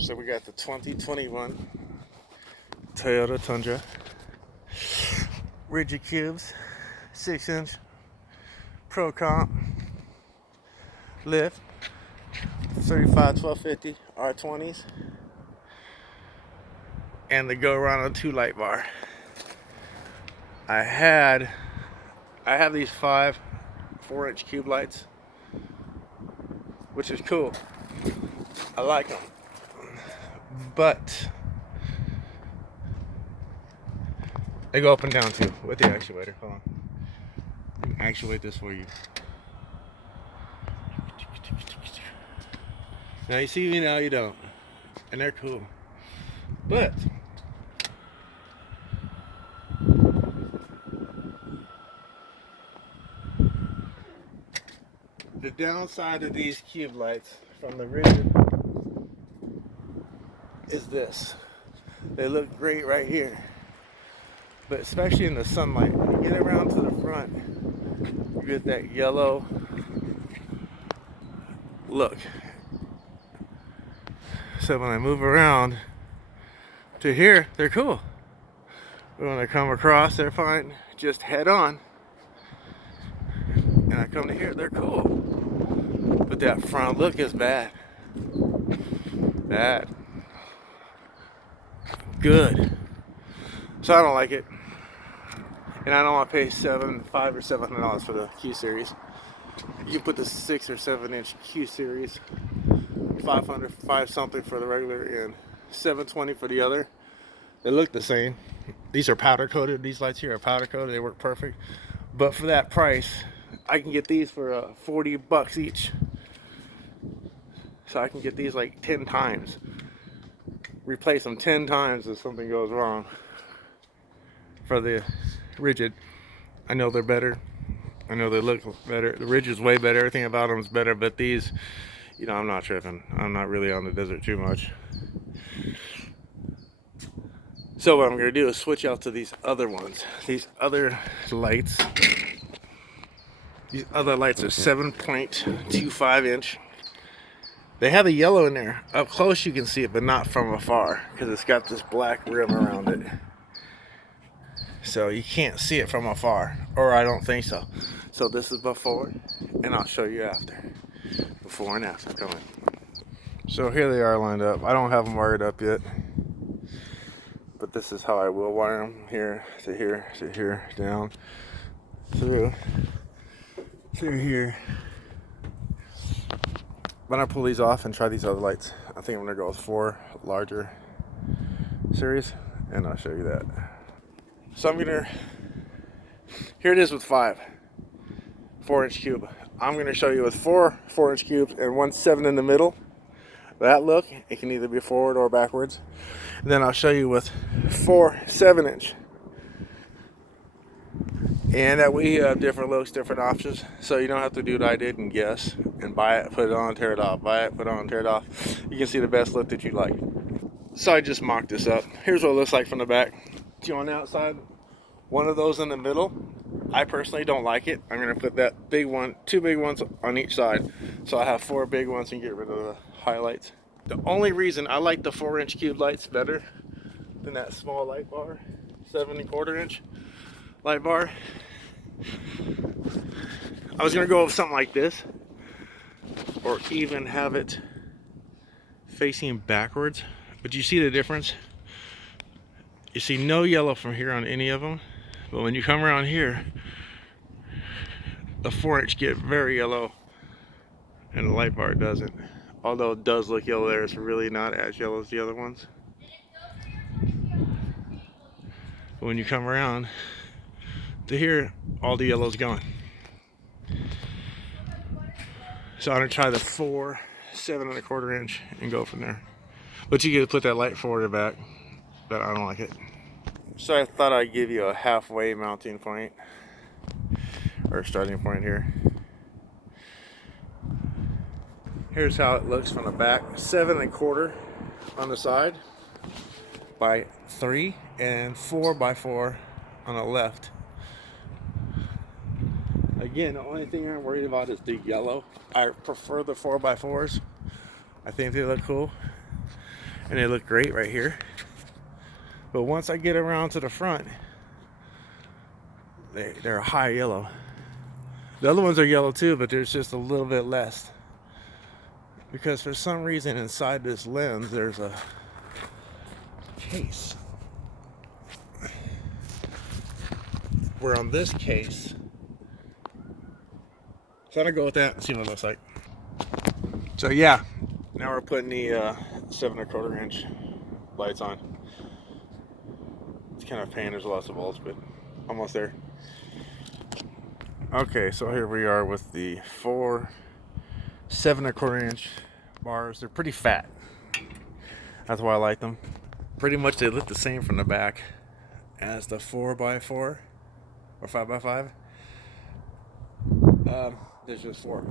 So we got the 2021 Toyota Tundra, rigid cubes, 6-inch Pro Comp lift, 35 1250 R20s, and the Go Rhino 2 light bar. I have these 5 4-inch cube lights, which is cool. I like them, but they go up and down too with the actuator. Hold on, I can actuate this for you. Now you see me, now you don't, and they're cool, but the downside of these cube lights from the rigid is this: they look great right here, but especially in the sunlight, you get around to the front, you get that yellow look. So when I move around to here, they're cool. But when I come across, they're fine, just head on. And I come to here, they're cool. But that front look is bad. Bad. Good. So I don't like it. And I don't want to pay $500 or $700 for the Q series. You can put the 6 or 7-inch Q series, 500, 5 something for the regular, and $720 for the other. They look the same. These are powder coated. These lights here are powder coated. They work perfect. But for that price, I can get these for $40 each. So I can get these like 10 times. Replace them 10 times if something goes wrong. For the rigid, I know they're better. I know they look better. The rigid's way better. Everything about them is better. But these, you know, I'm not tripping. I'm not really on the desert too much. So what I'm going to do is switch out to these other ones. These other lights. These other lights are 7.25 inch. They have the yellow in there. Up close you can see it, but not from afar, because it's got this black rim around it. So you can't see it from afar, or I don't think so. So this is before, and I'll show you after. Before and after coming. So here they are lined up. I don't have them wired up yet, but this is how I will wire them. Here to here to here, down through here. When I pull these off and try these other lights, I think I'm gonna go with 4 larger series, and I'll show you that. So here it is with 5 4-inch cube. I'm gonna show you with 4 4-inch cubes and 1 7 in the middle. That look, it can either be forward or backwards. And then I'll show you with 4 7-inch. And that we have different looks, different options. So you don't have to do what I did and guess and buy it, put it on, tear it off, buy it, put it on, tear it off. You can see the best look that you like. So I just mocked this up. Here's what it looks like from the back. 2 on the outside, 1 of those in the middle. I personally don't like it. I'm gonna put that big one, 2 big ones on each side. So I have 4 big ones and get rid of the highlights. The only reason I like the 4-inch cube lights better than that small light bar, 7¼ inch light bar. I was gonna go with something like this, or even have it facing backwards. But you see the difference? You see no yellow from here on any of them, but when you come around here, the 4-inch get very yellow, and the light bar doesn't. Although it does look yellow there, it's really not as yellow as the other ones. But when you come around to here, all the yellow's gone. So I'm gonna try the 4 7¼ inch and go from there. But you get to put that light forward or back, but I don't like it. So I thought I'd give you a halfway mounting point, or starting point here. Here's how it looks from the back. 7¼ on the side by 3, and 4 by 4 on the left. Again, the only thing I'm worried about is the yellow. I prefer the 4x4s. I think they look cool. and they look great right here. But once I get around to the front, they're a high yellow. The other ones are yellow too, but there's just a little bit less. Because for some reason inside this lens, there's a case. Where on this case, so I'm gonna go with that and see what it looks like. So yeah, now we're putting the 7 1/4 inch lights on. It's kind of a pain, there's lots of volts, but almost there. Okay, so here we are with the 4 7 1/4 inch bars. They're pretty fat. That's why I like them. Pretty much they look the same from the back as the 4x4 or 5x5. There's just 4.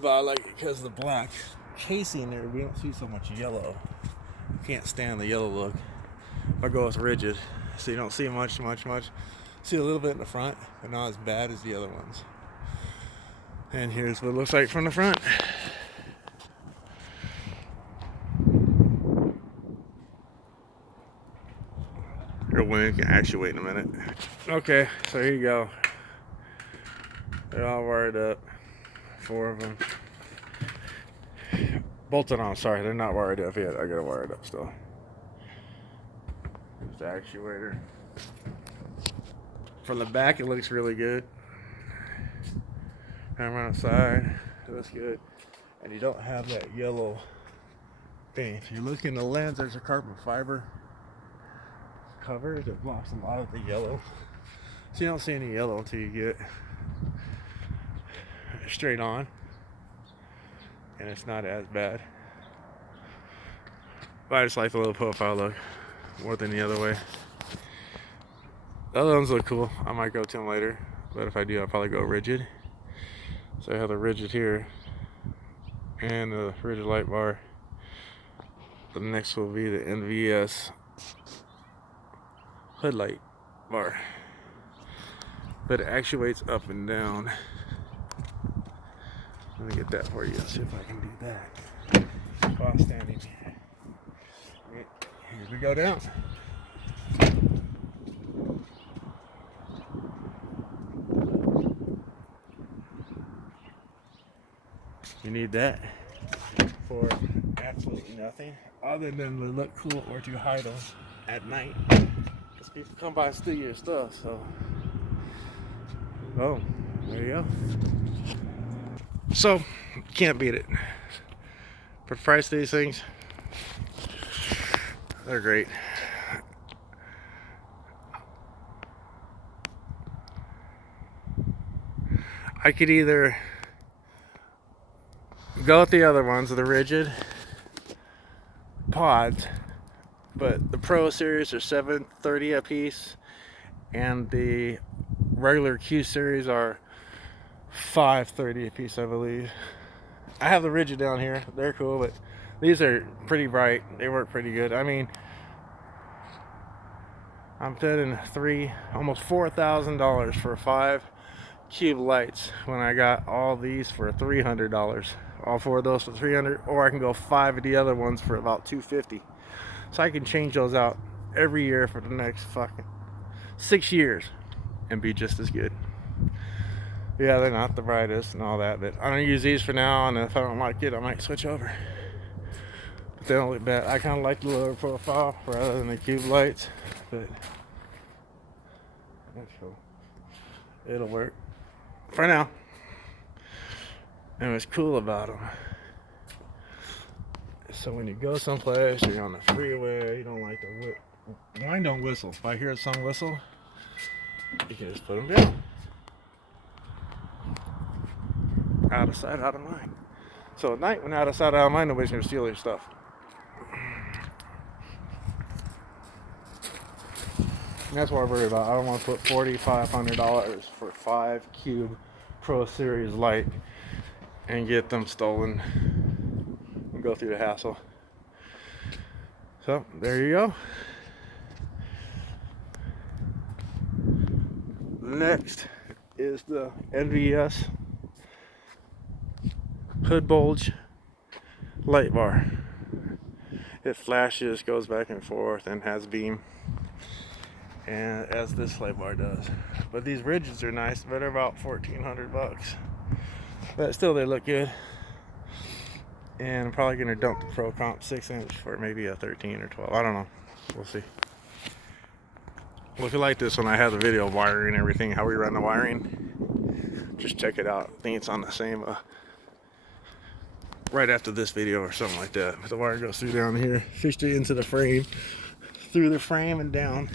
But I like it because the black casing there, we don't see so much yellow. Can't stand the yellow look. If I go with rigid, so you don't see much. See a little bit in the front, but not as bad as the other ones. And here's what it looks like from the front. Your wind can actuate in a minute. Okay, so here you go. They're all wired up. 4 of them. Bolted on, sorry, they're not wired up yet. I gotta wire it up still. There's the actuator. From the back, it looks really good. And around the side, it looks good. And you don't have that yellow thing. If you look in the lens, there's a carbon fiber cover that blocks a lot of the yellow. So you don't see any yellow until you get straight on. And it's not as bad. But I just like the low profile look more than the other way. The other ones look cool. I might go to them later. But if I do, I'll probably go rigid. So I have the rigid here and the rigid light bar. The next will be the NVS headlight bar. But it actuates up and down. Let me get that for you. See if I can do that. While standing here. Here we go down. You need that for absolutely nothing other than to look cool or to hide them at night. Because people come by and steal your stuff, so. Oh, there you go. So, can't beat it. For the price of these things, they're great. I could either go with the other ones, the rigid pods, but the Pro Series are $730 a piece, and the regular Q Series are $530 a piece, I believe. I have the rigid down here. They're cool, but these are pretty bright. They work pretty good. I mean, I'm spending almost $4,000 for 5 cube lights when I got all these for $300. All 4 of those for $300, or I can go 5 of the other ones for about $250. So I can change those out every year for the next fucking 6 years and be just as good. Yeah, they're not the brightest and all that, but I'm gonna use these for now, and if I don't like it, I might switch over. But they don't look bad. I kind of like the lower profile rather than the cube lights, but that's cool. It'll work for now. And what's cool about them, so when you go someplace or you're on the freeway, you don't like the mine don't whistle. If I hear some whistle, you can just put them down. Out of sight, out of mind. So at night, when out of sight, out of mind, nobody's gonna steal your stuff. And that's what I worry about. I don't want to put $4,500 for 5 cube Pro Series light and get them stolen and go through the hassle. So there you go. Next is the NVS hood bulge light bar. It flashes, goes back and forth, and has beam, and as this light bar does. But these ridges are nice, but they're about 1,400 bucks. But still, they look good. And I'm probably gonna dump the Pro Comp 6-inch for maybe a 13 or 12. I don't know. We'll see. Well, if you like this one, I have the video of wiring and everything, how we run the wiring. Just check it out. I think it's on the same, right after this video or something like that. But the wire goes through down here, fished it into the frame, through the frame and down.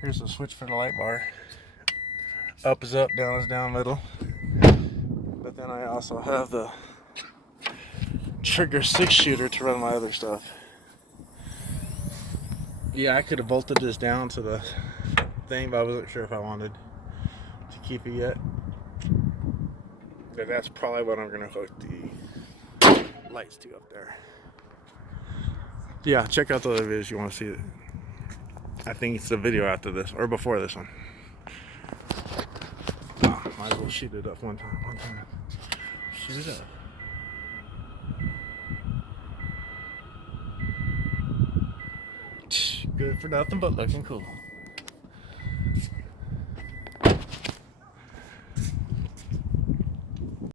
Here's the switch for the light bar. Up is up, down is down middle. But then I also have the trigger 6-shooter to run my other stuff. Yeah, I could have bolted this down to the thing, but I wasn't sure if I wanted to keep it yet. But that's probably what I'm gonna hook the lights to up there. Yeah, check out the other videos you want to see it. I think it's the video after this or before this one. Oh, might as well shoot it up one time. Shoot it up. Good for nothing but looking cool.